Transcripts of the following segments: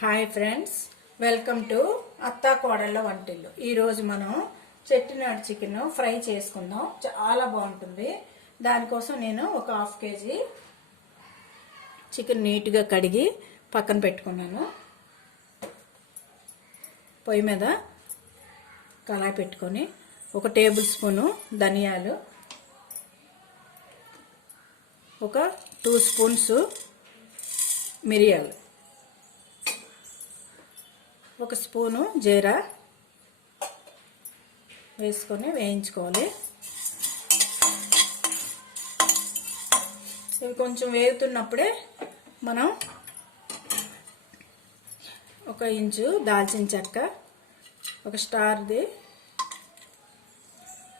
Hi friends, welcome to అత్తా కోడళ్ళ వంటిల్లు. ఈరోజు మనం చెట్టినాడు చికెన్ ఫ్రై చేసుకుందాం. చాలా బాగుంటుంది. దానికోసం నేను ఒక హాఫ్ కేజీ చికెన్ నీట్గా కడిగి పక్కన పెట్టుకున్నాను. పొయ్యి మీద కళాయి పెట్టుకొని ఒక టేబుల్ స్పూను ధనియాలు, ఒక 2 స్పూన్స్ మిరియాలు, ఒక స్పూను జీరా వేసుకొని వేయించుకోవాలి. ఇవి కొంచెం వేగుతున్నప్పుడే మనం ఒక ఇంచు దాల్చిన చెక్క, ఒక స్టార్ది,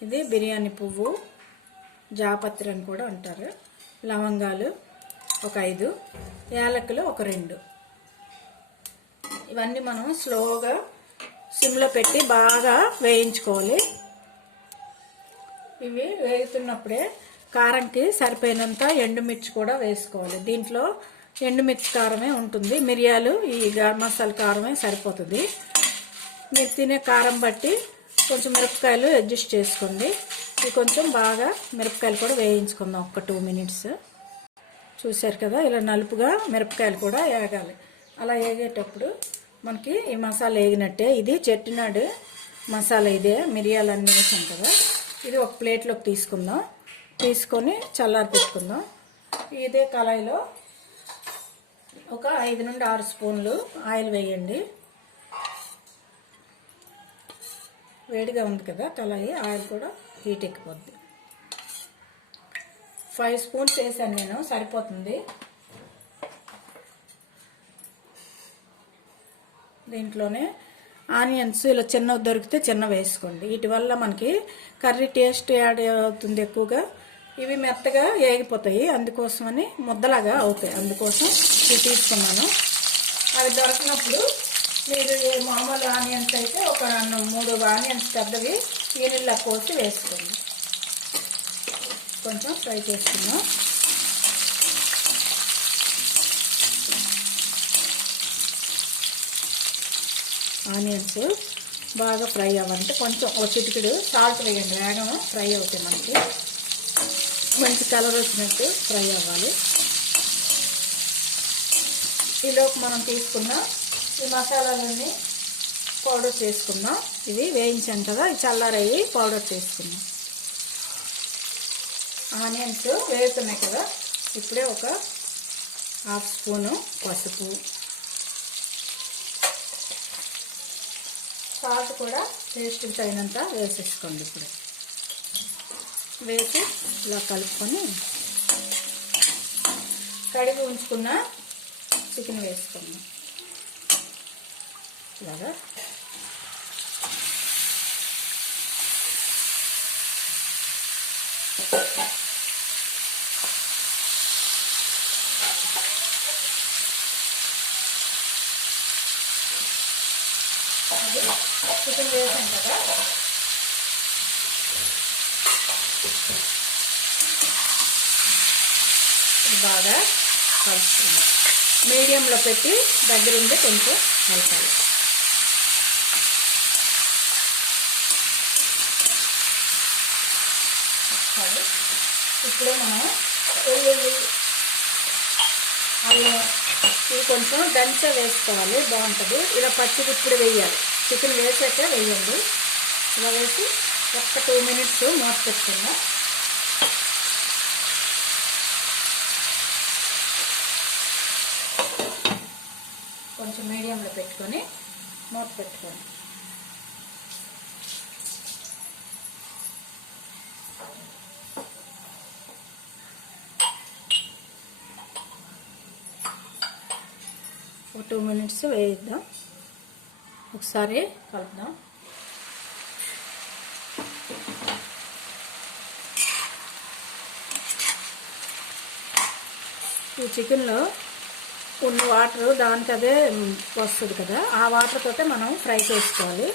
ఇది బిర్యానీ పువ్వు, జాపత్రి అని కూడా అంటారు, లవంగాలు ఒక 5, యాలకులు ఒక 2. ఇవన్నీ మనం స్లోగా సిమ్లో పెట్టి బాగా వేయించుకోవాలి. ఇవి వేగుతున్నప్పుడే కారంకి సరిపోయినంత ఎండుమిర్చి కూడా వేసుకోవాలి. దీంట్లో ఎండుమిర్చి కారమే ఉంటుంది, మిరియాలు ఈ గరం మసాలా కారమే సరిపోతుంది. మీరు తినే కారం బట్టి కొంచెం మిరపకాయలు అడ్జస్ట్ చేసుకోండి. ఇది కొంచెం బాగా మిరపకాయలు కూడా వేయించుకుందాం ఒక 2 మినిట్స్. చూశారు కదా, ఇలా నలుపుగా మిరపకాయలు కూడా వేగాలి. అలా వేగేటప్పుడు మనకి ఈ మసాలా వేగినట్టే. ఇది చెట్టినాడు మసాలా, ఇదే మిరియాలన్నీ వేసాం కదా. ఇది ఒక ప్లేట్లోకి తీసుకుందాం, తీసుకొని చల్లారి పెట్టుకుందాం. ఇదే కళాయిలో ఒక 5 నుండి 6 స్పూన్లు ఆయిల్ వేయండి. వేడిగా ఉంది కదా కళాయి, ఆయిల్ కూడా హీట్ ఎక్కిపోద్ది. 5 స్పూన్స్ వేసాను నేను, సరిపోతుంది. దీంట్లోనే ఆనియన్స్ ఇలా చిన్నవి దొరికితే చిన్న వేసుకోండి. వీటి వల్ల మనకి కర్రీ టేస్ట్ యాడ్ అవుతుంది ఎక్కువగా. ఇవి మెత్తగా వేగిపోతాయి, అందుకోసమని ముద్దలాగా అవుతాయి. అందుకోసం ఇవి తీసుకున్నాను. అవి దొరికినప్పుడు మీరు మామూలు ఆనియన్స్ అయితే ఒక 3 ఆనియన్స్ పెద్దవి నీళ్ళ కోసి వేసుకోండి. కొంచెం ఫ్రై చేసుకున్నాం. ఆనియన్స్ బాగా ఫ్రై అవ్వాలంటే కొంచెం ఒక చిటికెడు సాల్ట్ వేయండి. వేగం ఫ్రై అవుతాయి, మనకి మంచి కలర్ వచ్చినట్టు ఫ్రై అవ్వాలి. ఈలోపు మనం తీసుకున్న ఈ మసాలాలన్నీ పౌడర్ చేసుకుందాం. ఇవి వేయించాం కదా, ఇవి చల్లారయ్యి పౌడర్ చేసుకుందాం. ఆనియన్స్ వేగుతున్నాయి కదా, ఇప్పుడే ఒక 1/2 స్పూను పసుపు, సాల్ట్ కూడా టేస్ట్కి తగినంత వేసేసుకోండి. ఇప్పుడు వేసి ఇలా కలుపుకొని కడిగి ఉంచుకున్న చికెన్ వేసుకుందాం. ఇలాగా చికెన్ వేసాం కదా, బాగా కలుపుతుంది. మీడియంలో పెట్టి దగ్గరుండి కొంచెం కలపాలి. ఇప్పుడు మనం వెల్లుల్లి అల్లం ఇవి కొంచెం దంచే వేసుకోవాలి, బాగుంటుంది. ఇలా పచ్చిది ఇప్పుడు వేయాలి, చికెన్ వేసాక వేయండి. ఇలా వేసి ఒక్క 2 మినిట్స్ మూత పెట్టుకుందాం. కొంచెం మీడియంలో పెట్టుకొని మూత పెట్టుకోండి. ఒక 2 మినిట్స్ వేయిద్దాం. ఒకసారి కలుపుదాం. ఈ చికెన్లో ఉన్న వాటర్ దానికి అదే వస్తుంది కదా, ఆ వాటర్ తోటే మనం ఫ్రై చేసుకోవాలి.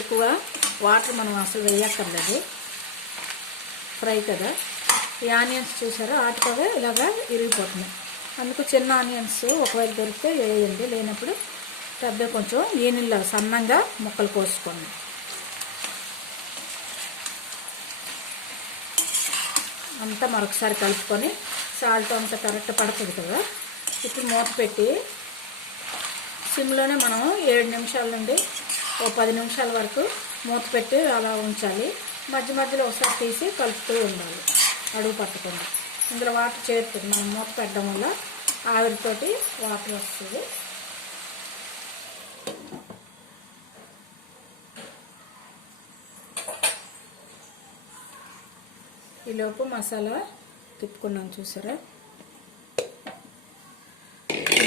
ఎక్కువ వాటర్ మనం అసలు వేయక్కర్లేదు, ఫ్రై కదా. ఈ ఆనియన్స్ చూసారా, వాటికవే ఇలాగా ఇరిగిపోతున్నాయి. అందుకు చిన్న ఆనియన్స్ ఒకవేళ దొరికితే వేయండి, లేనప్పుడు పెద్ద కొంచెం ఈనెల్లా సన్నంగా ముక్కలు కోసుకోండి. అంతా మరొకసారి కలుపుకొని సాల్ట్ అంతా కరెక్ట్ పడుతుంది కదా. ఇప్పుడు మూత పెట్టి సిమ్లోనే మనం 7 నిమిషాల నుండి 10 నిమిషాల వరకు మూత పెట్టి అలా ఉంచాలి. మధ్య మధ్యలో ఒకసారి తీసి కలుపుతూ ఉండాలి, అడుగు పట్టకుండా. ఇందులో వాటర్ చేరుతుంది, మనం మూత పెట్టడం వల్ల ఆవిరితోటి వాటర్ వస్తుంది. ఈలోపు మసాలా తిప్పుకున్నాం చూసారా.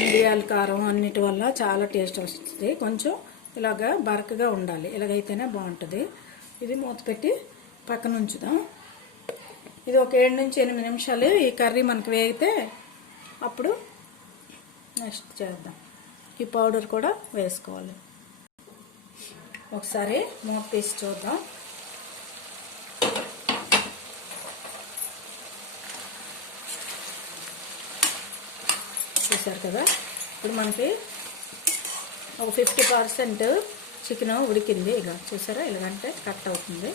మిరియాల కారం అన్నిటి వల్ల చాలా టేస్ట్ వస్తుంది. కొంచెం ఇలాగా బరకగా ఉండాలి, ఇలాగైతేనే బాగుంటుంది. ఇది మూత పెట్టి పక్కన ఉంచుదాం. ఇది ఒక 7 నుంచి 8 నిమిషాలు ఈ కర్రీ మనకు వేగితే అప్పుడు నెక్స్ట్ చేద్దాం. ఈ పౌడర్ కూడా వేసుకోవాలి. ఒకసారి మూత తీసి చూద్దాం. చూసారు కదా. ఇప్పుడు మనకి ఒక 50% చికెన్ ఉడికింది. ఇక చూసారా, ఇలాగంటే కట్ అవుతుంది.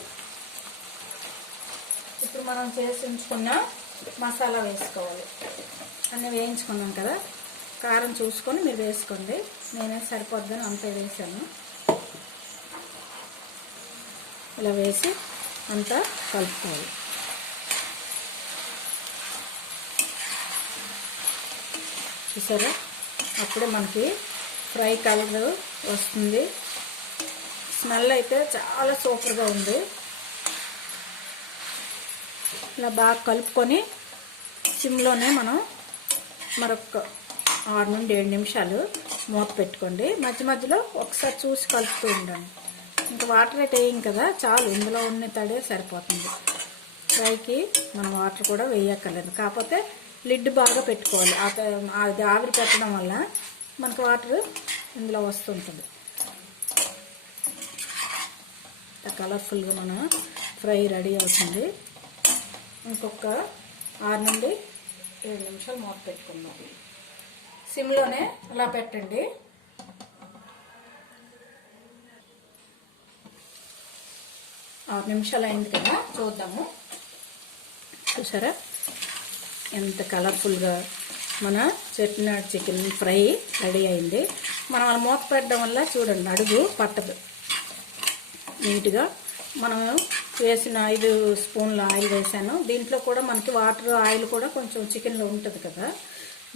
ఇప్పుడు మనం చేసి ఉంచుకున్న మసాలా వేసుకోవాలి. అన్నీ వేయించుకున్నాం కదా, కారం చూసుకొని మీరు వేసుకోండి. నేనే సరిపోద్దని అంతా వేసాను. ఇలా వేసి అంతా కలుపుకోవాలి. చూసారా, అప్పుడే మనకి ఫ్రై కలర్ వస్తుంది. స్మెల్ అయితే చాలా సూపర్గా ఉంది. ఇలా బాగా కలుపుకొని సిమ్లోనే మనం మరొక 6 నుండి 7 నిమిషాలు మూత పెట్టుకోండి. మధ్య మధ్యలో ఒకసారి చూసి కలుపుతూ ఉండండి. ఇంకా వాటర్ అయితే వేయం కదా, చాలు. ఇందులో ఉన్న తడే సరిపోతుంది. ఫ్రైకి మనం వాటర్ కూడా వేయక్కర్లేదు. కాకపోతే లిడ్ బాగా పెట్టుకోవాలి. అది ఆవిరి పెట్టడం వల్ల మనకు వాటర్ ఇందులో వస్తుంటుంది. కలర్ఫుల్గా మన ఫ్రై రెడీ అవుతుంది. ఇంకొక 6 నుండి 7 నిమిషాలు మూత పెట్టుకుందాం. సిమ్లోనే అలా పెట్టండి. ఆరు నిమిషాలు అయింది కదా, చూద్దాము. చూసారా ఎంత కలర్ఫుల్గా మన చెట్నాడ్ చికెన్ ఫ్రై రెడీ అయింది. మనం అలా మూత పెట్టడం వల్ల చూడండి అడుగు పట్టదు. నీట్గా మనం వేసిన 5 స్పూన్ల ఆయిల్ వేసాను. దీంట్లో కూడా మనకి వాటర్ ఆయిల్ కూడా కొంచెం చికెన్లో ఉంటుంది కదా,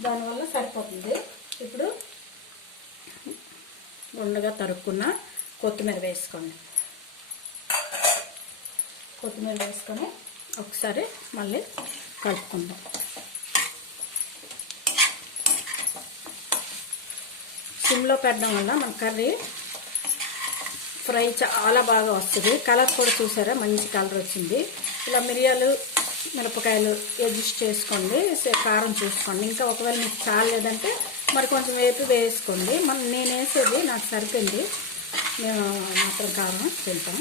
దానివల్ల సరిపోతుంది. ఇప్పుడు గుండగా తరుక్కున్న కొత్తిమీర వేసుకోండి. కొత్తిమీర వేసుకొని ఒకసారి మళ్ళీ కలుపుకుందాం. సిమ్లో పెట్టడం వల్ల మన కర్రీ ఫ్రై చాలా బాగా వస్తుంది. కలర్ కూడా చూసారా, మంచి కలర్ వచ్చింది. ఇలా మిరియాలు మిరపకాయలు అడ్జస్ట్ చేసుకోండి, కారం చూసుకోండి. ఇంకా ఒకవేళ మీకు చాలేదంటే మరి కొంచెం వేపి వేసుకోండి. నేను వేసేది నాకు సరిపోయింది, మేము మాత్రం కారం తింటాం.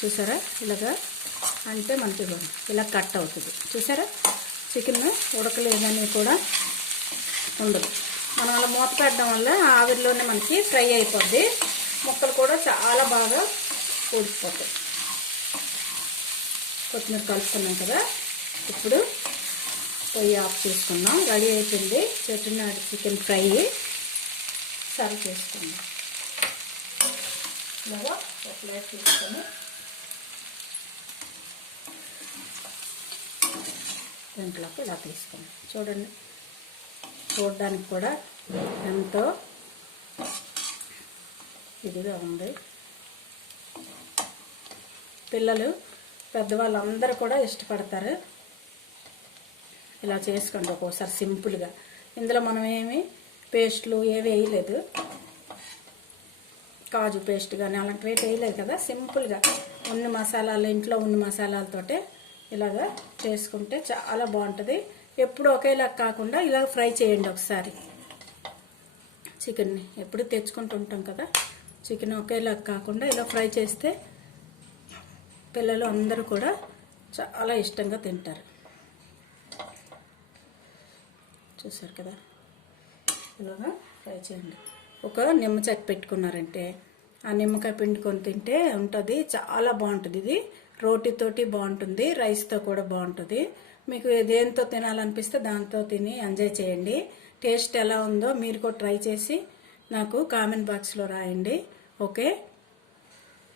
చూసారా, ఇలాగా అంటే మనకి ఇలా కట్ అవుతుంది. చూసారా, చికెన్ ఉడకలేదని కూడా ఉండదు. మనం అలా మూత పెట్టడం వల్ల ఆవిరిలోనే మనకి ఫ్రై అయిపోద్ది. ముక్కలు కూడా చాలా బాగా ఉడికిపోతాయి. కొత్తిమీర కలుపుకున్నాం కదా, ఇప్పుడు పొయ్యి ఆఫ్ చేసుకున్నాం. రెడీ అయిపోయింది చెట్నాడ్ చికెన్ ఫ్రై. సర్వ్ చేసుకున్నాం. ఇలాగా ఒక ప్లేట్ తీసుకొని దీంట్లోకి ఇలా తీసుకున్నాం. చూడండి, చూడడానికి కూడా ఎంతో ఇదిగా ఉంది. పిల్లలు పెద్దవాళ్ళు అందరూ కూడా ఇష్టపడతారు. ఇలా చేసుకోండి ఒక్కోసారి సింపుల్గా. ఇందులో మనం ఏమి పేస్ట్లు ఏవి వేయలేదు, కాజు పేస్ట్ కానీ అలాంటివి వేయలేదు కదా. సింపుల్గా ఉన్న మసాలాలు, ఇంట్లో ఉన్న మసాలాలతోటే ఇలాగా చేసుకుంటే చాలా బాగుంటుంది. ఎప్పుడు ఒకేలా కాకుండా ఇలా ఫ్రై చేయండి ఒకసారి. చికెన్ని ఎప్పుడు తెచ్చుకుంటూ ఉంటాం కదా, చికెన్ ఒకేలా కాకుండా ఇలా ఫ్రై చేస్తే పిల్లలు అందరూ కూడా చాలా ఇష్టంగా తింటారు. చూసారు కదా. ఇలాగా ఫ్రై చేయండి. ఒక నిమ్మ చెక్క పెట్టుకున్నారంటే ఆ నిమ్మకాయ పిండుకొని తింటే ఉంటుంది, చాలా బాగుంటుంది. ఇది రోటీతోటి బాగుంటుంది, రైస్తో కూడా బాగుంటుంది. మీకు దేంతో తినాలనిపిస్తే దాంతో తిని ఎంజాయ్ చేయండి. టేస్ట్ ఎలా ఉందో మీరు కూడా ట్రై చేసి నాకు కామెంట్ బాక్స్లో రాయండి. ఓకే,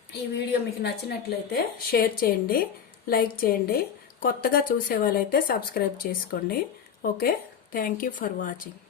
ఈ వీడియో మీకు నచ్చినట్లయితే షేర్ చేయండి, లైక్ చేయండి. కొత్తగా చూసే వాళ్ళైతే సబ్స్క్రైబ్ చేసుకోండి. Okay, thank you for watching.